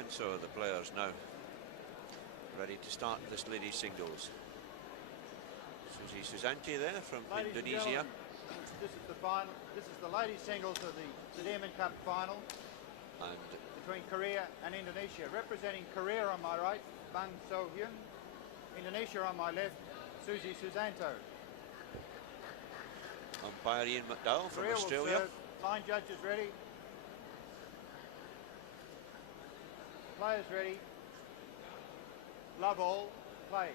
And so the players now ready to start this ladies singles. Susi Susanti there from Indonesia. This is the final. This is the ladies singles of the Sudirman Cup final. And between Korea and Indonesia. Representing Korea on my right, Bang Soo Hyun. Indonesia on my left, Susi Susanti. umpire Ian McDowell from Korea Australia. will serve. Line judges ready. Players ready. Love all. Play.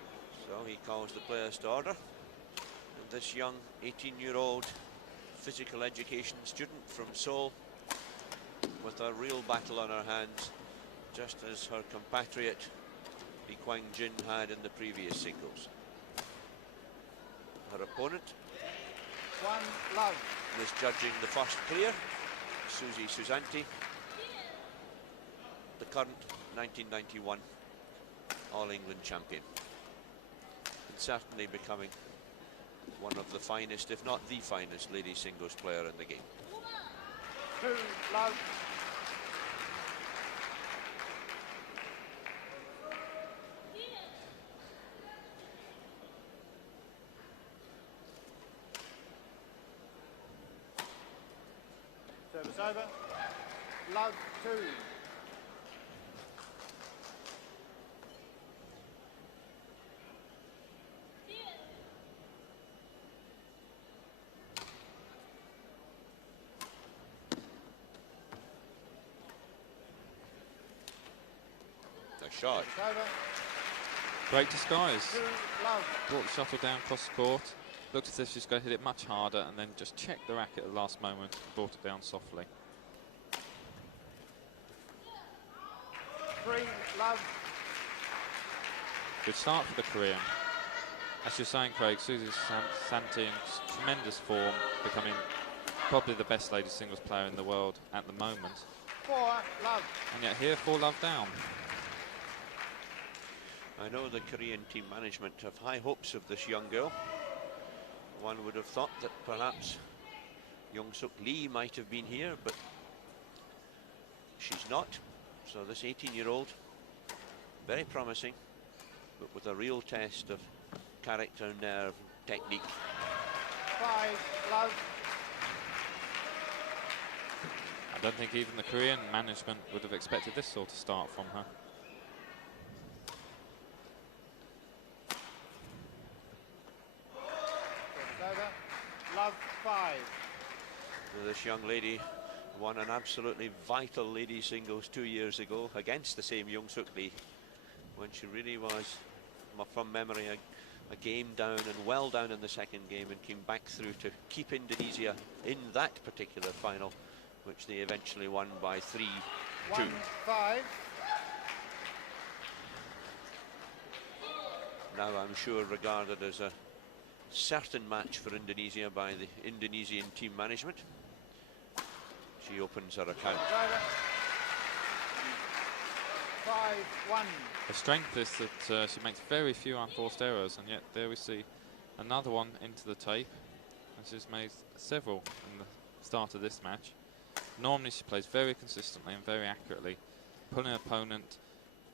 So he calls the players to order. And this young 18-year-old physical education student from Seoul, with a real battle on her hands, just as her compatriot Lee Kwang Jin had in the previous singles. Her opponent, One love. was judging the first clear, Susi Susanti, the current 1991 All England champion, and certainly becoming one of the finest, if not the finest, ladies singles player in the game. 2 love. Service over. Love 2. A shot. Great disguise. 2 love. Brought the shuttle down across the court. Looked as if she's going to hit it much harder, and then just checked the racket at the last moment, brought it down softly. 3 love. Good start for the Korean. As you're saying, Craig, Susi Susanti in tremendous form, becoming probably the best ladies singles player in the world at the moment. 4 love. And yet here, 4 love down. I know the Korean team management have high hopes of this young girl. One would have thought that perhaps Young-Suk Lee might have been here, but she's not. So this 18-year-old, very promising, but with a real test of character, nerve, technique. 5 love. I don't think even the Korean management would have expected this sort of start from her. Love 5. This young lady won an absolutely vital ladies singles 2 years ago against the same Young-Suk Lee, when she really was, from memory, a game down and well down in the second game, and came back through to keep Indonesia in that particular final, which they eventually won by 3-2. 1-5. Now I'm sure regarded as a certain match for Indonesia by the Indonesian team management. She opens her account. 5-1. The strength is that she makes very few unforced errors, and yet there we see another one into the tape. And she's made several in the start of this match. Normally she plays very consistently and very accurately, pulling her opponent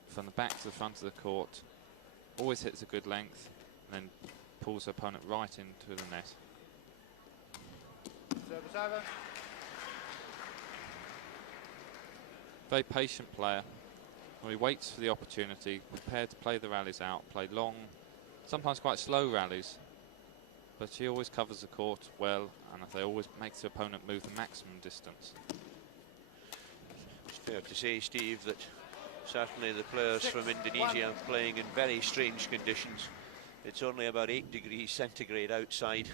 from the back to the front of the court, always hits a good length, and then pulls her opponent right into the net. Service over. Very patient player. Well, he waits for the opportunity, prepared to play the rallies out, play long, sometimes quite slow rallies, but she always covers the court well, and they always makes the opponent move the maximum distance. It's fair to say, Steve, that certainly the players from Indonesia are playing in very strange conditions. It's only about 8 degrees centigrade outside.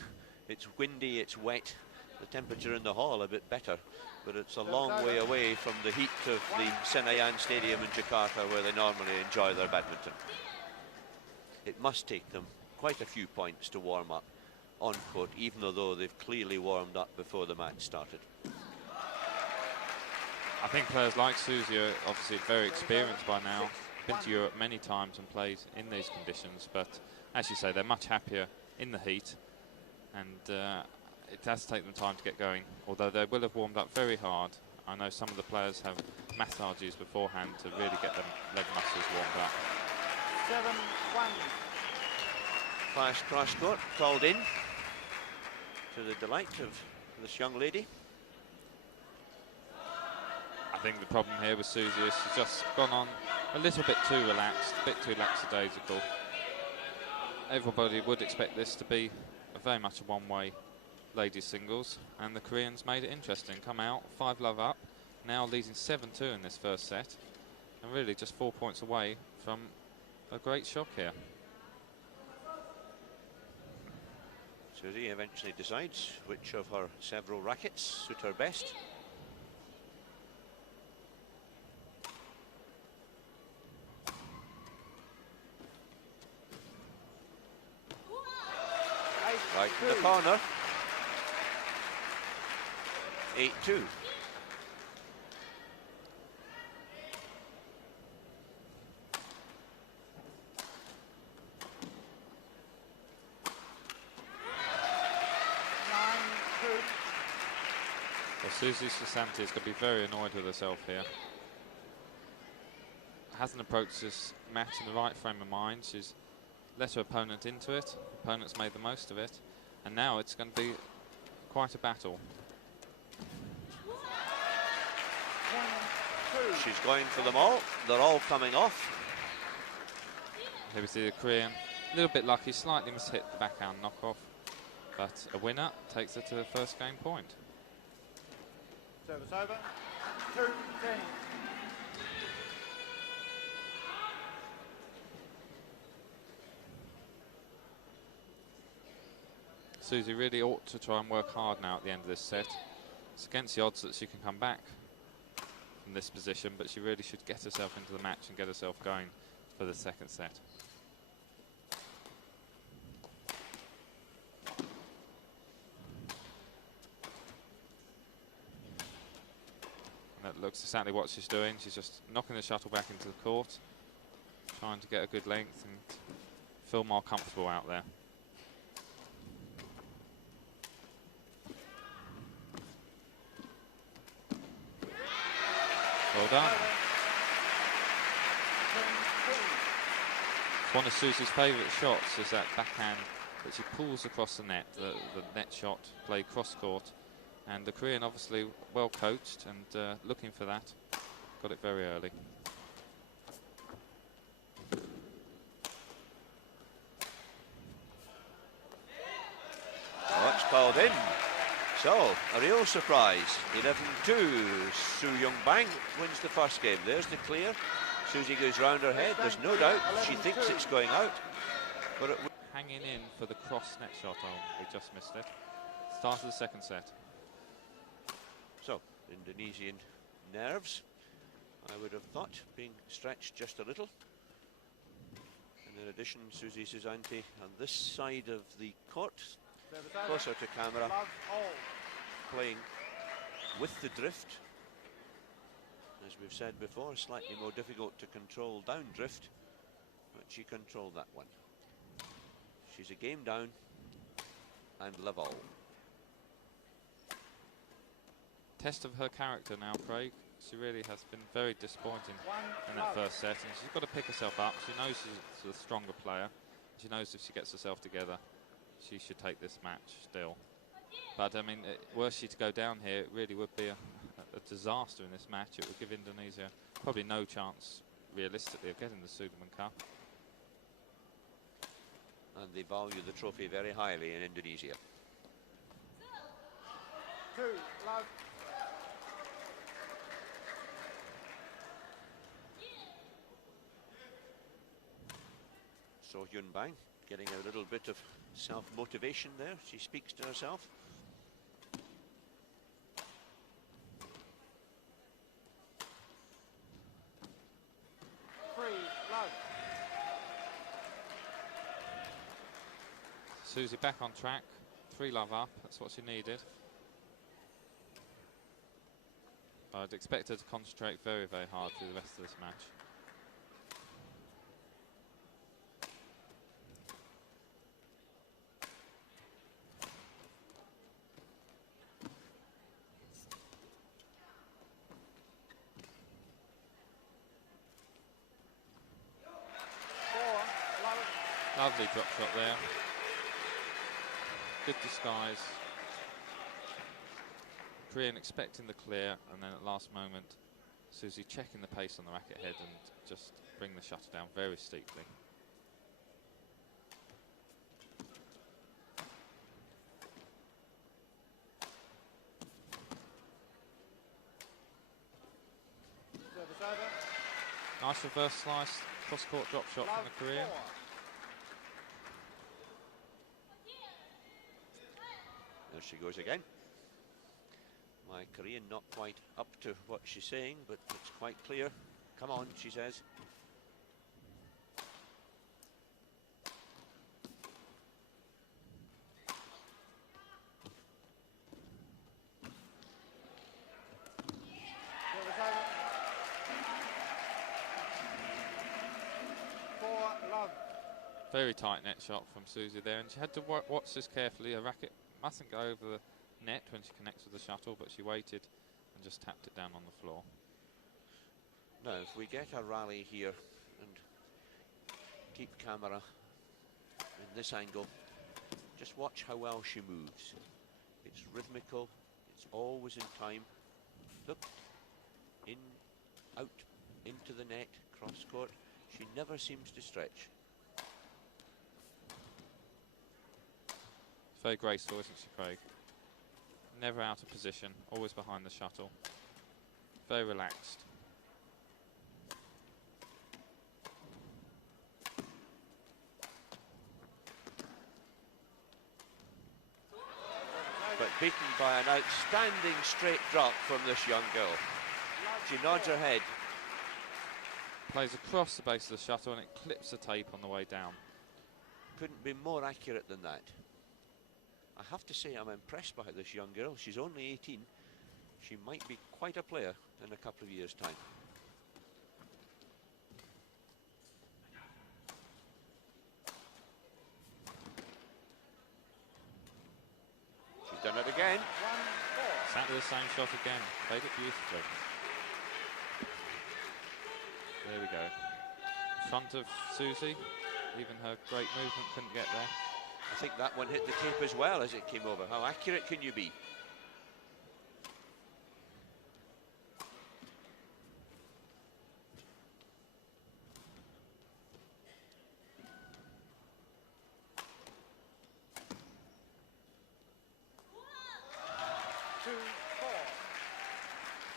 It's windy, it's wet. The temperature in the hall a bit better, but it's a long way away from the heat of the Senayan Stadium in Jakarta, where they normally enjoy their badminton. It must take them quite a few points to warm up on court, even though they've clearly warmed up before the match started. I think players like Susi are obviously very experienced by now, been to Europe many times and played in these conditions, but as you say, they're much happier in the heat, and it does take them time to get going, although they will have warmed up very hard. I know some of the players have massages beforehand to really get them leg muscles warmed up. 7-1. Fast cross court called in, to the delight of this young lady. I think the problem here with Susie is she's just gone on a little bit too relaxed, a bit too lackadaisical. Everybody would expect this to be very much a one-way ladies singles, and the Koreans made it interesting. Come out 5-love up, now leading 7-2 in this first set, and really just 4 points away from a great shock here. Susie eventually decides which of her several rackets suit her best. Right in the corner. 8-2. Well, Susi Susanti is going to be very annoyed with herself here. Hasn't approached this match in the right frame of mind. She's let her opponent into it. Opponent's made the most of it. And now it's going to be quite a battle. She's going for them all. They're all coming off. Here we see the Korean, a little bit lucky, slightly mishit the backhand knockoff. But a winner takes her to the first game point. Service over. 2-10. Susie really ought to try and work hard now at the end of this set. It's against the odds that she can come back from this position, but she really should get herself into the match and get herself going for the second set. And that looks exactly what she's doing. She's just knocking the shuttle back into the court, trying to get a good length and feel more comfortable out there. Well done. It's one of Susie's favourite shots is that backhand that she pulls across the net, the net shot played cross court, and the Korean obviously well coached and looking for that, got it very early. That's called in. So, a real surprise. 11-2. Soo Bang wins the first game. There's the clear. Susie goes round her head. There's no doubt she thinks it's going out. But it Hanging in for the cross net shot. Oh, we just missed it. Start of the second set. So, Indonesian nerves, I would have thought, being stretched just a little. And in addition, Susi Susanti on this side of the court, closer to camera, playing with the drift. As we've said before, slightly more difficult to control down drift, but she controlled that one. She's a game down and love all. Test of her character now, Craig. She really has been very disappointing in that first set, and she's got to pick herself up. She knows she's a stronger player. She knows if she gets herself together, she should take this match still. But I mean, were she to go down here, it really would be a disaster in this match. It would give Indonesia probably no chance, realistically, of getting the Sudirman Cup. And they value the trophy very highly in Indonesia. 2 love. So Hyun Bang getting a little bit of self-motivation there. She speaks to herself. Susie back on track, 3-love up, that's what she needed. I'd expect her to concentrate very, very hard through the rest of this match. Lovely drop shot there. Good disguise. Korean expecting the clear, and then at last moment, Susie checking the pace on the racket head and just bring the shutter down very steeply. Service over. Nice reverse slice, cross-court drop shot from the Korean. There she goes again. My Korean not quite up to what she's saying, but it's quite clear. Come on, she says. Service over. 4-love. Very tight net shot from Susie there, and she had to watch this carefully. Her racket mustn't go over the net when she connects with the shuttle, but she waited and just tapped it down on the floor. Now, if we get a rally here and keep camera in this angle, just watch how well she moves. It's rhythmical, it's always in time. Look, in, out, into the net, cross court. She never seems to stretch. Very graceful, isn't she, Craig? Never out of position, always behind the shuttle. Very relaxed. But beaten by an outstanding straight drop from this young girl. She nods her head. Plays across the base of the shuttle and it clips the tape on the way down. Couldn't be more accurate than that. I have to say I'm impressed by this young girl. She's only 18. She might be quite a player in a couple of years' time. She's done it again. 1-4. Sat with the same shot again. Played it beautifully. There we go. In front of Susie. Even her great movement couldn't get there. I think that one hit the tape as well as it came over. How accurate can you be?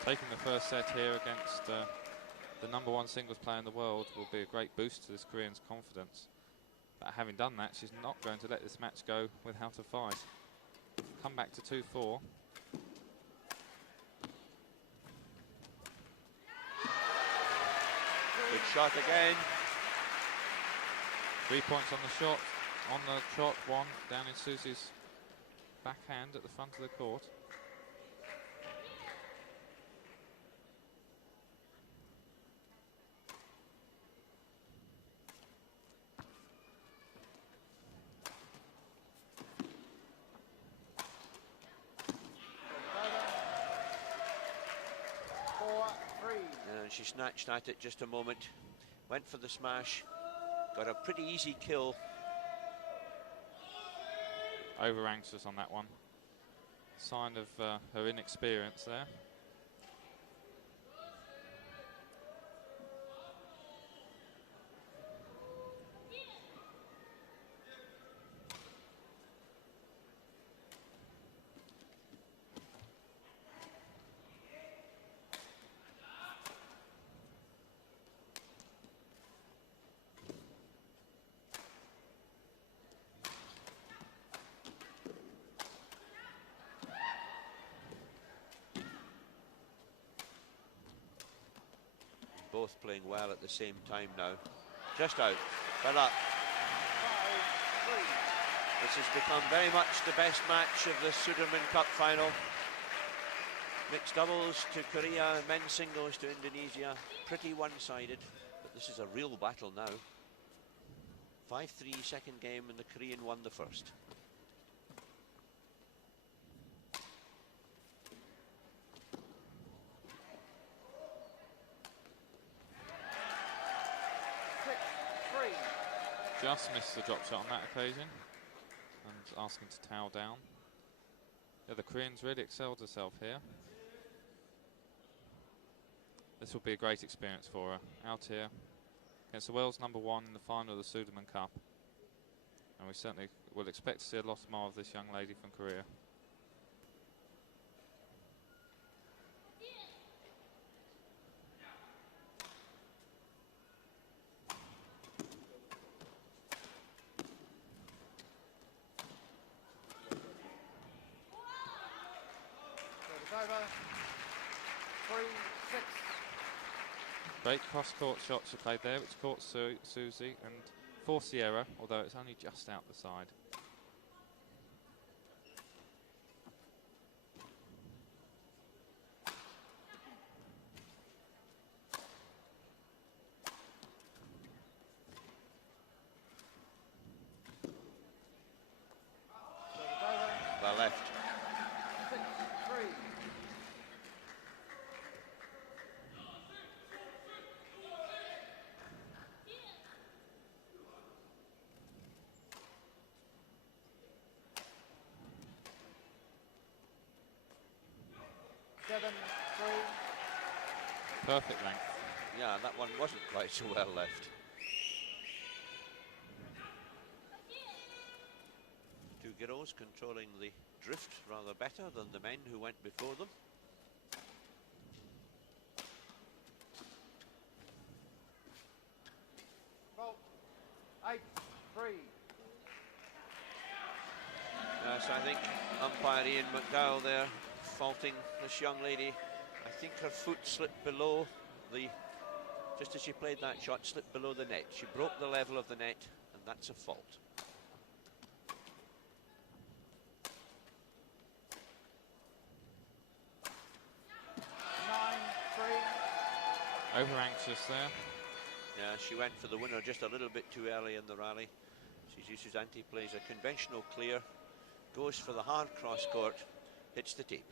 Taking the first set here against the #1 singles player in the world will be a great boost to this Korean's confidence. But having done that, she's not going to let this match go without a fight. Come back to 2-4. Good shot again. 3 points on the shot, on the trot, one down in Susie's backhand at the front of the court. She snatched at it just a moment, went for the smash, got a pretty easy kill. Over anxious on that one. Sign of her inexperience there. Both playing well at the same time now. Just out. Well up. This has become very much the best match of the Sudirman Cup final. Mixed doubles to Korea, men's singles to Indonesia. Pretty one-sided, but this is a real battle now. 5-3 second game, and the Korean won the first. just missed the drop shot on that occasion and asking to towel down. Yeah, the Koreans really excelled herself here. This will be a great experience for her out here against the world's #1 in the final of the Sudirman Cup. And we certainly will expect to see a lot more of this young lady from Korea. Over. 3-6. Great cross-court shot she played there, which caught Susie and forced the error, although it's only just out the side. Well left. 6-3. Perfect length. Yeah, that one wasn't quite so well left. Two girls controlling the drift rather better than the men who went before them. Well, 8-3. Yes, I think umpire Ian McDowell there faulting this young lady. I think her foot slipped below the, just as she played that shot, slipped below the net. She broke the level of the net, and that's a fault. Over anxious there. Yeah, she went for the winner just a little bit too early in the rally. Susi Susanti plays a conventional clear, goes for the hard cross court, hits the tape.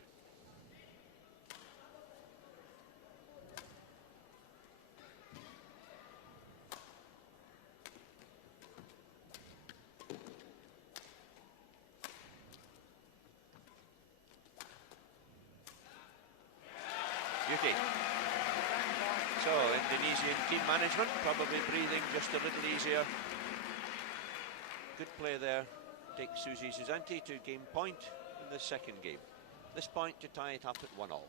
Beauty. So, Indonesian team management probably breathing just a little easier. Good play there. Takes Susi Susanti to game point in the second game. This point to tie it up at 1-all.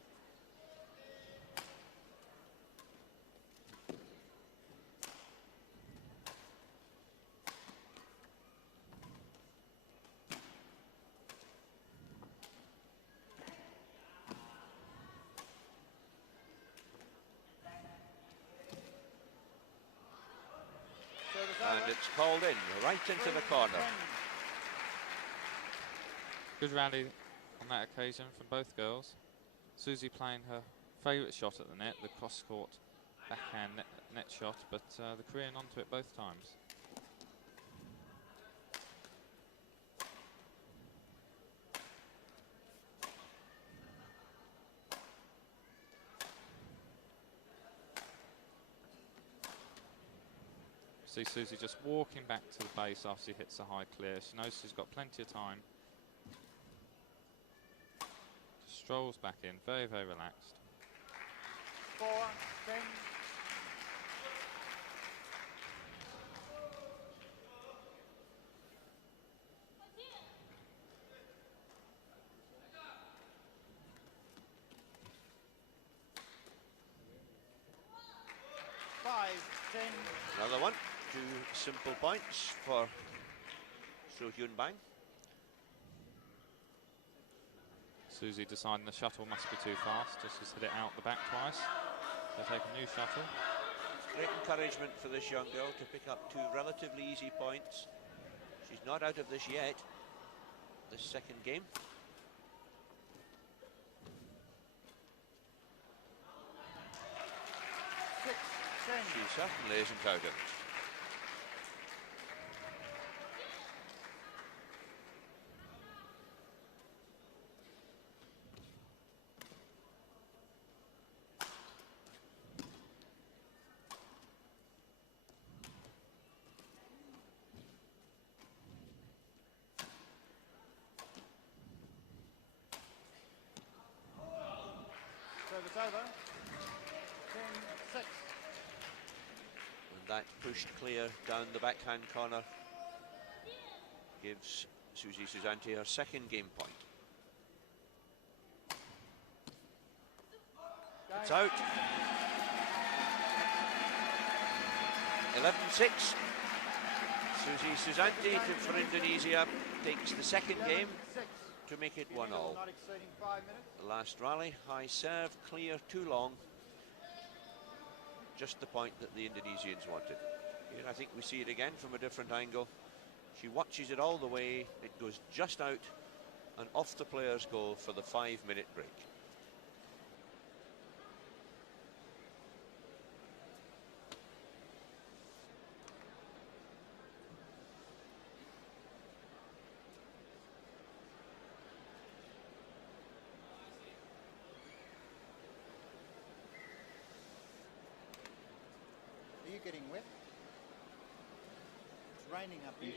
And it's called in, right into the corner. Good rally on that occasion from both girls. Susie playing her favourite shot at the net, the cross-court backhand net shot, but the Korean onto it both times. See Susie just walking back to the base after she hits a high clear. She knows she's got plenty of time. Just strolls back in, very, very relaxed. 4-10. Another one. 2 simple points for Soo Hyun Bang. Susie deciding the shuttle must be too fast, just to hit it out the back twice. They'll take a new shuttle. Great encouragement for this young girl to pick up 2 relatively easy points. She's not out of this yet, this second game. She certainly isn't out of it. over. 10-6. And that pushed clear down the backhand corner gives Susi Susanti her second game point. It's out. 11-6. Susi Susanti for Indonesia takes the second game to make it 1-all. Not exceeding 5 minutes. The last rally, high serve, clear, too long. Just the point that the Indonesians wanted. Here I think we see it again from a different angle. She watches it all the way, it goes just out, and off the players go for the 5-minute break. Are you getting wet? It's raining up here.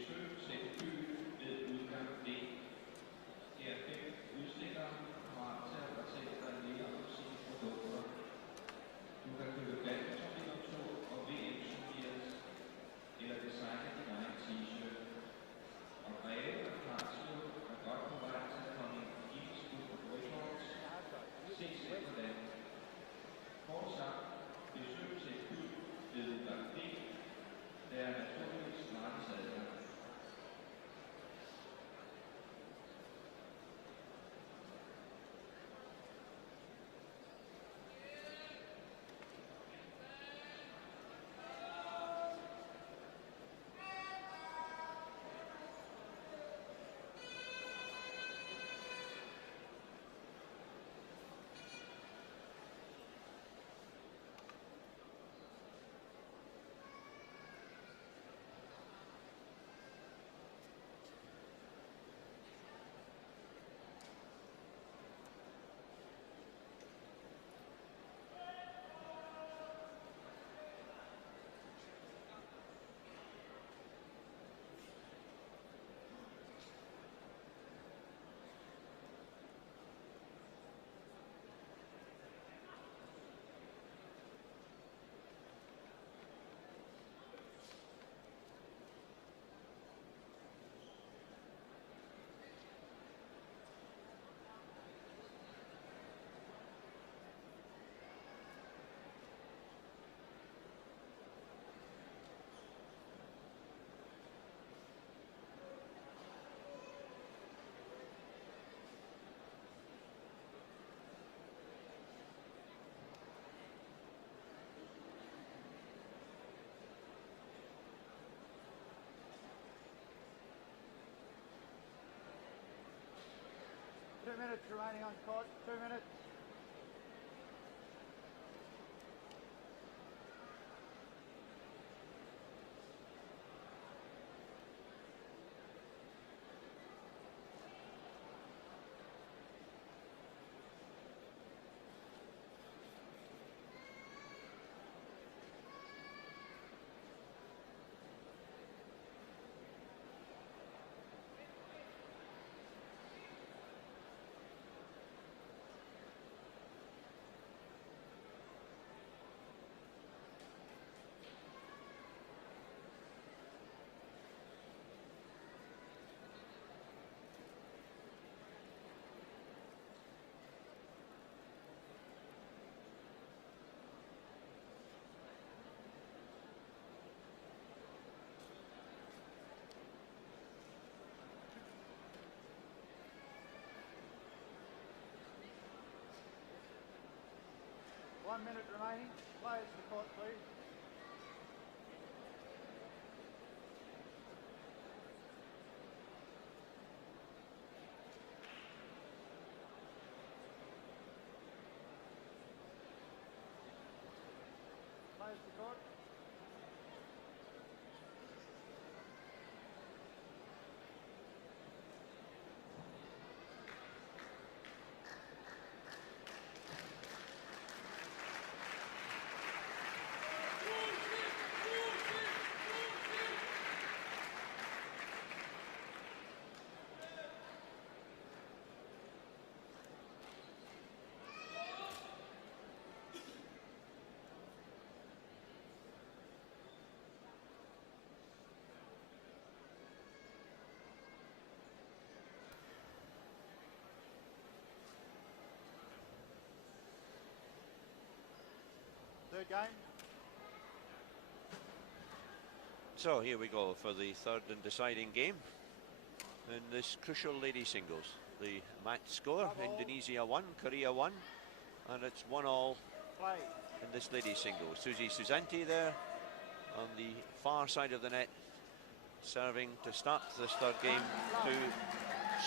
Minutes remaining on court. 2 minutes. One minute remaining. Players to the court, please. Players to court. third game. So here we go for the third and deciding game in this crucial lady singles. The match score, Indonesia 1, Korea 1, and it's 1-all Play. in this lady singles. Susi Susanti there on the far side of the net, serving to start this third game to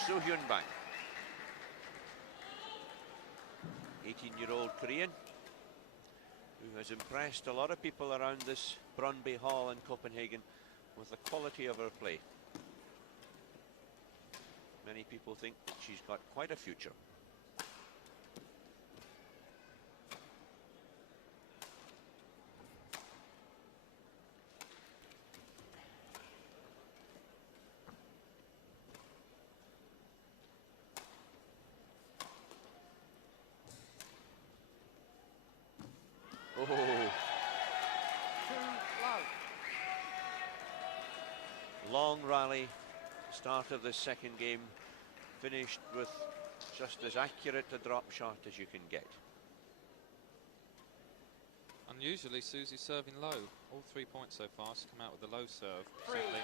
Soo Hyun Bang, 18-year-old Korean who has impressed a lot of people around this Brøndby Hall in Copenhagen with the quality of her play. Many people think that she's got quite a future. Oh, long rally, start of the second game, finished with just as accurate a drop shot as you can get. Unusually, Susie serving low. All 3 points so far. She's come out with a low serve. Certainly,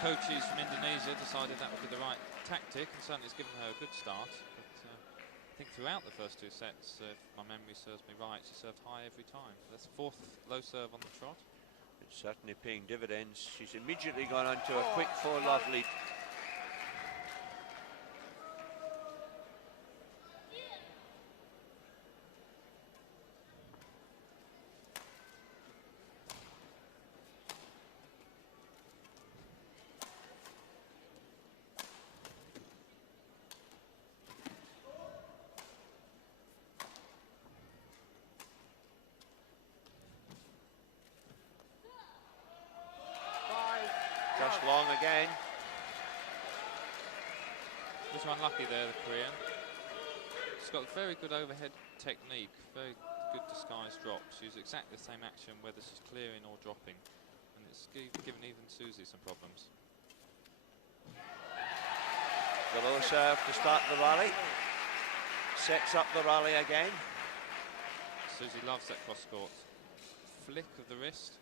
coaches from Indonesia decided that would be the right tactic, and certainly it's given her a good start. But I think throughout the first two sets, if my memory serves me right, she served high every time. That's the fourth low serve on the trot. It's certainly paying dividends. She's immediately gone on to a quick 4-love lead. Just long again. Just unlucky there, the Korean. She's got very good overhead technique, very good disguised drops. She uses exactly the same action whether she's clearing or dropping, and it's given even Susie some problems. The low serve to start the rally. Sets up the rally again. Susie loves that cross-court flick of the wrist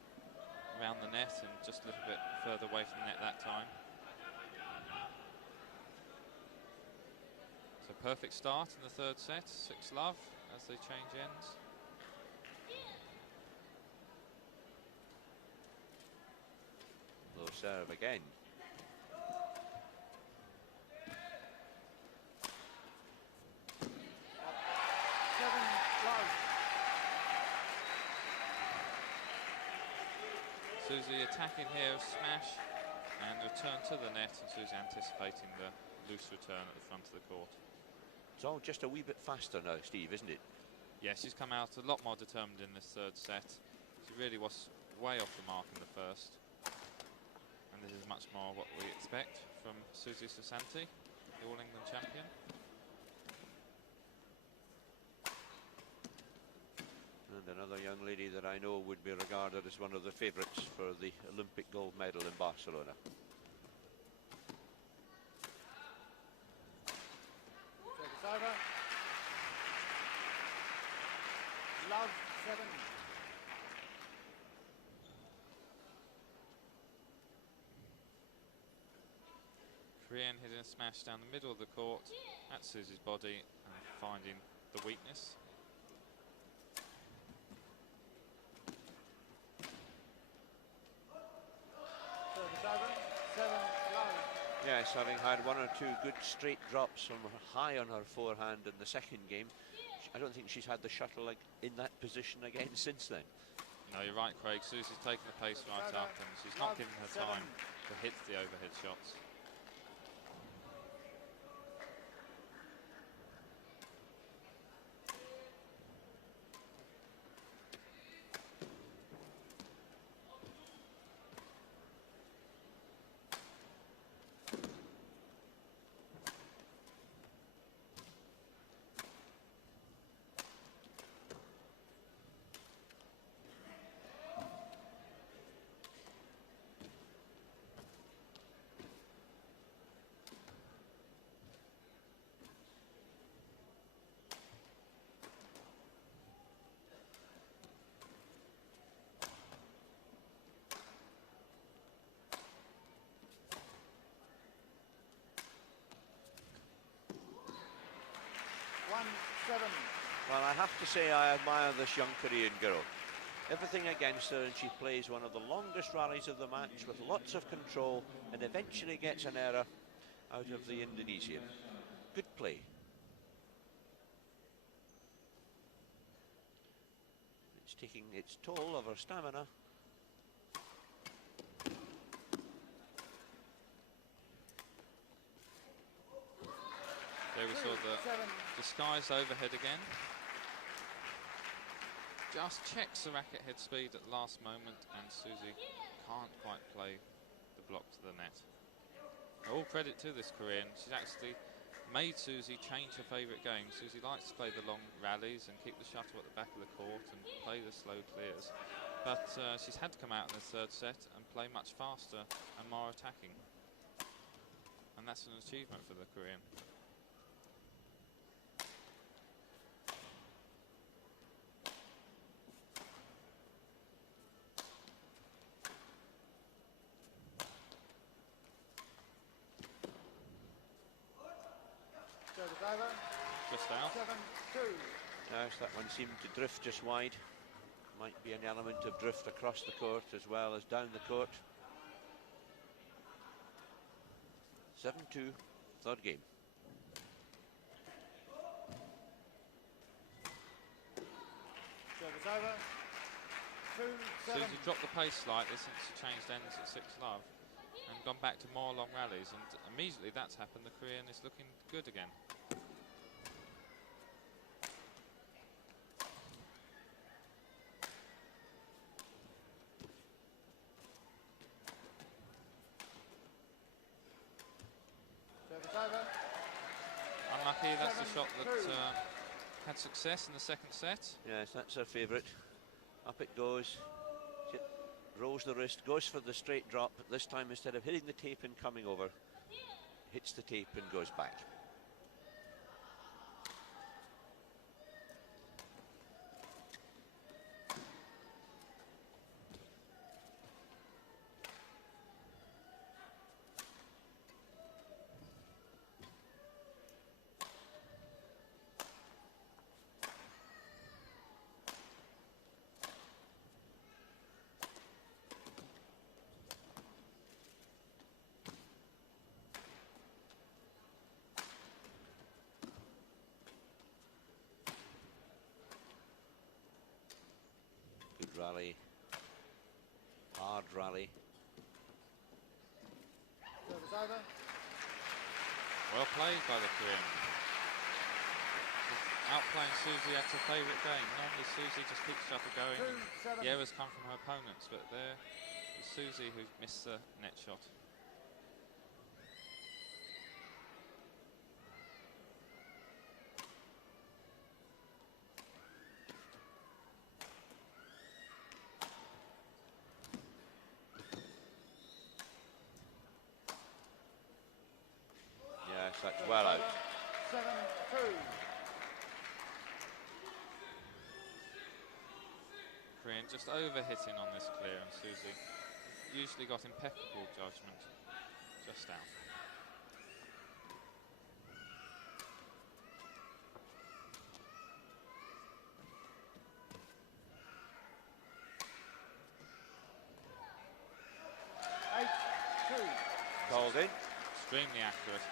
around the net and just a little bit further away from the net that time. So perfect start in the third set, 6-love as they change ends. Low serve again. Susie attacking here, smash and return to the net, and Susie anticipating the loose return at the front of the court. It's all just a wee bit faster now, Steve, isn't it? Yes, she's come out a lot more determined in this third set. She really was way off the mark in the first. And this is much more what we expect from Susi Susanti, the All England champion. And another young lady that I know would be regarded as one of the favourites for the Olympic gold medal in Barcelona. Service over. Love 7. Korean hitting a smash down the middle of the court at Susie's body and finding the weakness. Yes, having had one or two good straight drops from high on her forehand in the second game, I don't think she's had the shuttle like in that position again since then. No, you're right, Craig. Susie's taken the pace right up and she's not giving her time to hit the overhead shots. have to say I admire this young Korean girl. Everything against her, and she plays one of the longest rallies of the match with lots of control, and eventually gets an error out of the Indonesian. Good play. It's taking its toll of her stamina. There we saw the skies overhead again. Just checks the racket head speed at the last moment, and Susie can't quite play the block to the net. All credit to this Korean. She's actually made Susie change her favourite game. Susie likes to play the long rallies and keep the shuttle at the back of the court and play the slow clears. But she's had to come out in the third set and play much faster and more attacking. And that's an achievement for the Korean. Just out. 7-2. Yes, that one seemed to drift just wide. Might be an element of drift across the court as well as down the court. 7-2, third game. Service over. 2-7. Susie dropped the pace slightly since she changed ends at 6-love and gone back to more long rallies, and immediately that's happened, the Korean is looking good again. Unlucky, that's the shot that had success in the second set. Yes, that's her favourite. Up it goes. She rolls the wrist, goes for the straight drop. This time, instead of hitting the tape and coming over, hits the tape and goes back. Rally, hard rally. Service over. Well played by the Korean. Outplaying Susie at her favourite game. Normally Susie just keeps the shuttle going and the errors come from her opponents, but there was Susie who missed the net shot. That's well out. 7-2. Korean just over-hitting on this clear, and Susie usually got impeccable judgment, just out. Called in. Extremely accurate.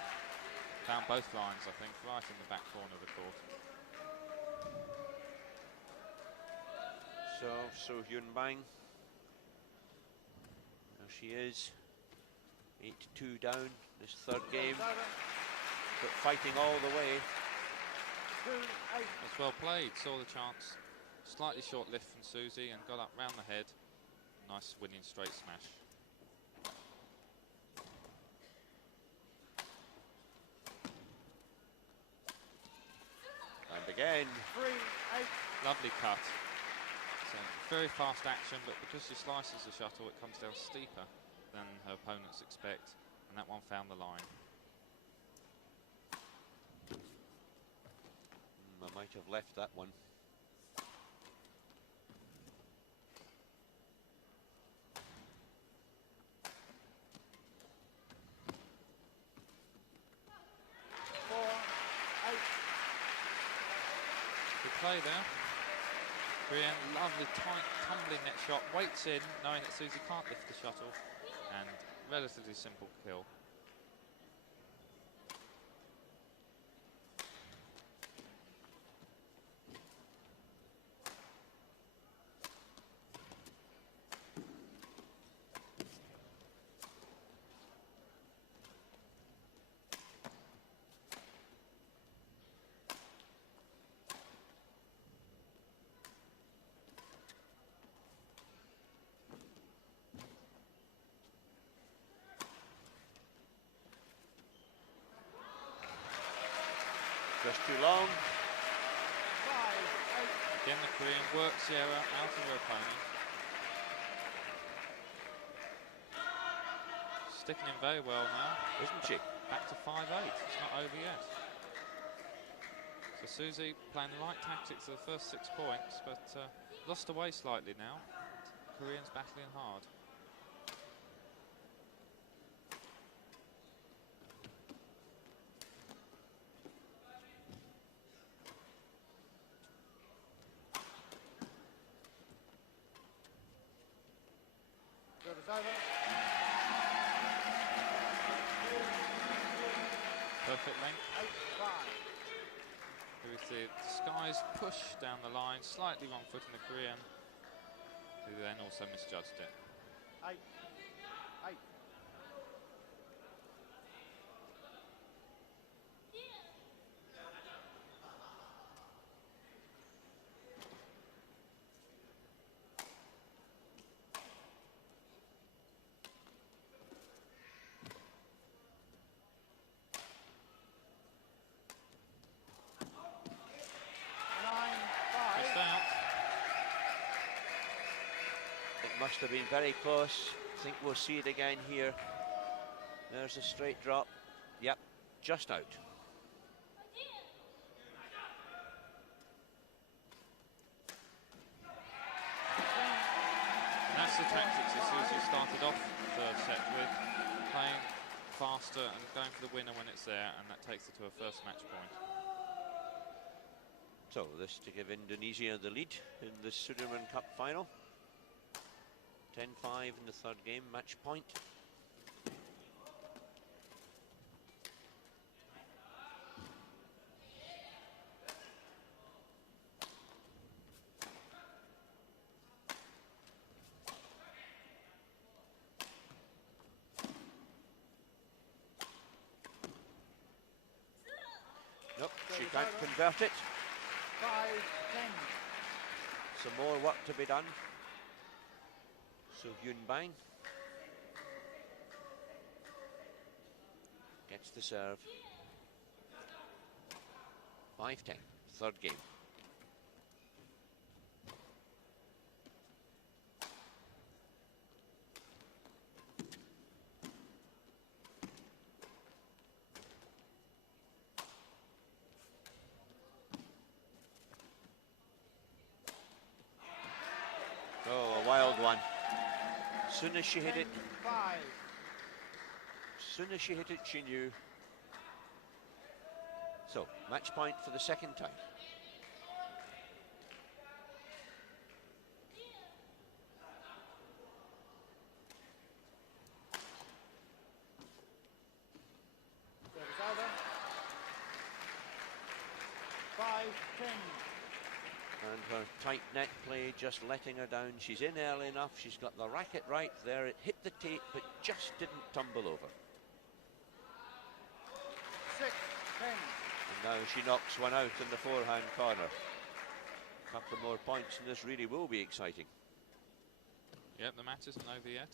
Found both lines, I think, right in the back corner of the court. So, Soo Hyun Bang. There she is. 8-2 down this third game. But fighting all the way. That's well played. Saw the chance. Slightly short lift from Susie and got up round the head. Nice winning straight smash. Again. 3-8. Lovely cut. So very fast action, but because she slices the shuttle, it comes down steeper than her opponents expect, and that one found the line. I might have left that one. play there. Korean, lovely tight tumbling net shot, waits in, knowing that Susie can't lift the shuttle, and relatively simple kill. Just too long. Again, the Korean works the error out of her opponent. Sticking in very well now. Isn't she? Back to 5-8. It's not over yet. So Susie playing the right tactics for the first 6 points, but lost away slightly now. Koreans battling hard. Perfect length. Here we see Sky's push down the line, slightly wrong foot in the Korean, who then also misjudged it. 8. Must have been very close. I think we'll see it again here. There's a straight drop. Yep, just out. And that's the tactics that Susie started off the third set with, playing faster and going for the winner when it's there, and that takes her to her first match point. So this to give Indonesia the lead in the Sudirman Cup final. 10-5 in the third game, match point. Nope, she can't convert it. 5-10. Some more work to be done. So Hyun Bang gets the serve. 5-10, third game. Oh, a wild one. Soon as she hit it, she knew. So, match point for the second time. Service over. 5-10. And her tight net play just letting her down. She's in early enough. She's got the racket right there. It hit the tape, but just didn't tumble over. 6-10. And now she knocks one out in the forehand corner. A couple more points, and this really will be exciting. Yep, the match isn't over yet.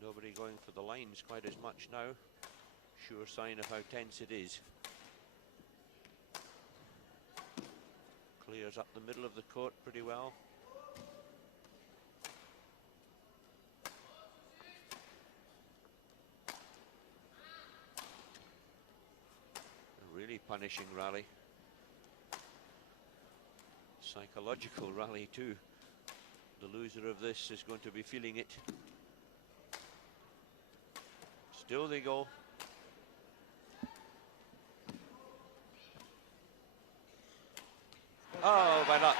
Nobody going for the lines quite as much now. Sure sign of how tense it is. Clears up the middle of the court pretty well. punishing rally. Psychological rally too. The loser of this is going to be feeling it. Still they go. Oh, by luck.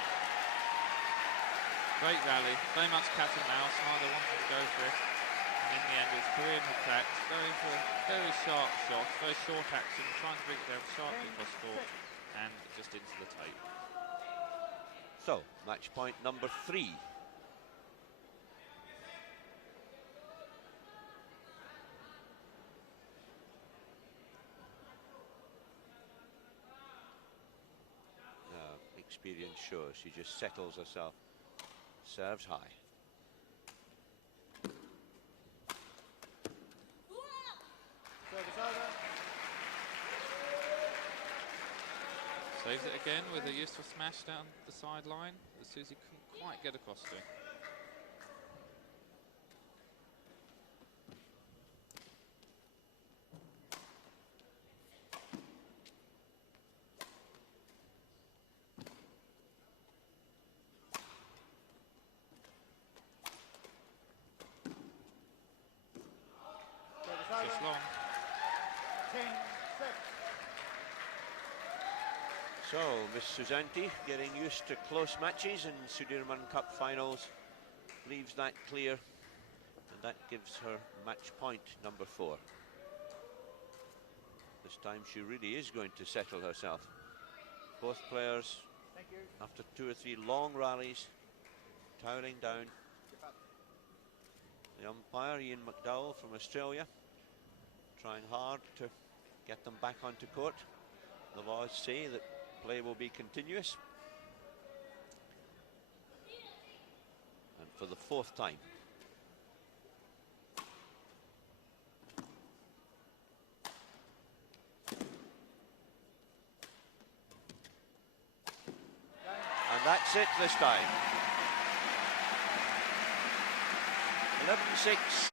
Great rally, very much cat and mouse, neither wanted to go for it. And in the end it's Korean attacked, going for very sharp shots, very short action, trying to bring it down sharply across court and just into the tape. So, match point number 3. Experience shows she just settles herself, serves high. Service over. Saves it again with a useful smash down the sideline that Susie couldn't quite get across to. Just long. 10-6. So, Miss Susanti getting used to close matches in Sudirman Cup finals, leaves that clear, and that gives her match point number 4. This time she really is going to settle herself. Both players, Thank you. after 2 or 3 long rallies, toweling down. The umpire, Ian McDowell from Australia, trying hard to get them back onto court. The laws say that play will be continuous. And for the 4th time. And that's it this time. 11-6.